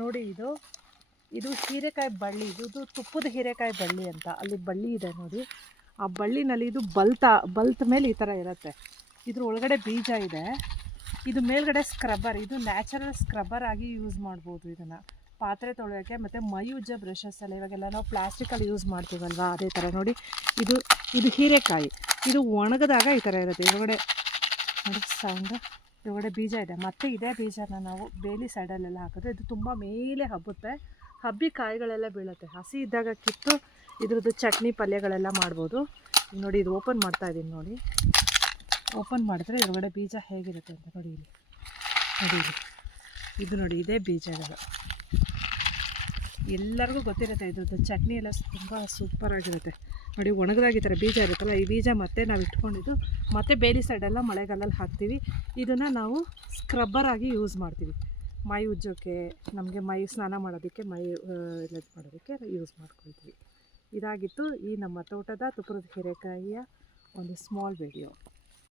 ನೋಡಿ ಇದು ಹೀರೆಕಾಯಿ ಬಳ್ಳಿ, ಇದು ತುಪ್ಪದ ಹೀರೆಕಾಯಿ ಬಳ್ಳಿ ಅಂತ. ಅಲ್ಲಿ ಬಳ್ಳಿ ಇದೆ ನೋಡಿ, ಆ ಬಳ್ಳಿನಲ್ಲಿ ಇದು ಬಲ್ತ ಮೇಲೆ ಈ ಥರ ಇರುತ್ತೆ. ಇದ್ರ ಒಳಗಡೆ ಬೀಜ ಇದೆ. ಇದು ಮೇಲ್ಗಡೆ ಸ್ಕ್ರಬ್ಬರ್, ಇದು ನ್ಯಾಚುರಲ್ ಸ್ಕ್ರಬ್ಬರ್ ಆಗಿ ಯೂಸ್ ಮಾಡ್ಬೋದು ಇದನ್ನು ಪಾತ್ರೆ ತೊಳೆಯೋಕ್ಕೆ. ಮತ್ತು ಮೈ ಉಜ್ಜೋ ಬ್ರಷಸ್ ಎಲ್ಲ ಇವಾಗೆಲ್ಲ ನಾವು ಪ್ಲಾಸ್ಟಿಕಲ್ಲಿ ಯೂಸ್ ಮಾಡ್ತೀವಲ್ವ, ಅದೇ ಥರ ನೋಡಿ. ಇದು ಹೀರೆಕಾಯಿ, ಇದು ಒಣಗಿದಾಗ ಈ ಥರ ಇರುತ್ತೆ. ಇವಾಗಡೆ ನೋಡಿ ಸೌಂಡ್, ಇವಾಗಡೆ ಬೀಜ ಇದೆ. ಮತ್ತು ಇದೇ ಬೀಜನ ನಾವು ಬೇಲಿ ಸೈಡಲ್ಲೆಲ್ಲ ಹಾಕಿದ್ರೆ ಇದು ತುಂಬ ಮೇಲೆ ಹಬ್ಬುತ್ತೆ, ಹಬ್ಬಿ ಕಾಯಿಗಳೆಲ್ಲ ಬೀಳುತ್ತೆ. ಹಸಿ ಇದ್ದಾಗ ಕಿತ್ತು ಇದ್ರದ್ದು ಚಟ್ನಿ ಪಲ್ಯಗಳೆಲ್ಲ ಮಾಡ್ಬೋದು. ನೋಡಿ ಇದು ಓಪನ್ ಮಾಡ್ತಾಯಿದ್ದೀನಿ ನೋಡಿ. ಓಪನ್ ಮಾಡಿದ್ರೆ ಇದ್ರೊಳಗಡೆ ಬೀಜ ಹೇಗಿರುತ್ತೆ ಅಂತ ನೋಡಿ. ಇಲ್ಲಿ ಇದು ನೋಡಿ, ಇದೇ ಬೀಜಗಳು. ಎಲ್ಲರಿಗೂ ಗೊತ್ತಿರುತ್ತೆ ಇದ್ರದ್ದು ಚಟ್ನಿ ಎಲ್ಲ ತುಂಬ ಸೂಪರಾಗಿರುತ್ತೆ ನೋಡಿ. ಒಣಗದಾಗಿ ಈ ಥರ ಬೀಜ ಇರುತ್ತಲ್ಲ, ಈ ಬೀಜ ಮತ್ತೆ ನಾವು ಇಟ್ಕೊಂಡಿದ್ದು ಮತ್ತೆ ಬೇಲಿ ಸೈಡೆಲ್ಲ ಮಳೆಗಾಲಲ್ಲಿ ಹಾಕ್ತೀವಿ. ಇದನ್ನು ನಾವು ಸ್ಕ್ರಬ್ಬರ್ ಆಗಿ ಯೂಸ್ ಮಾಡ್ತೀವಿ, ಮೈ ಉಜ್ಜೋಕ್ಕೆ, ನಮಗೆ ಮೈ ಸ್ನಾನ ಮಾಡೋದಕ್ಕೆ, ಮೈ ಎಲ್ಲ ಮಾಡೋದಕ್ಕೆ ಯೂಸ್ ಮಾಡ್ಕೊಳ್ತೀವಿ. ಇದಾಗಿತ್ತು ಈ ನಮ್ಮ ತೋಟದ ತುಪ್ಪದ ಹೀರೆಕಾಯಿಯ ಒಂದು ಸ್ಮಾಲ್ ವಿಡಿಯೋ.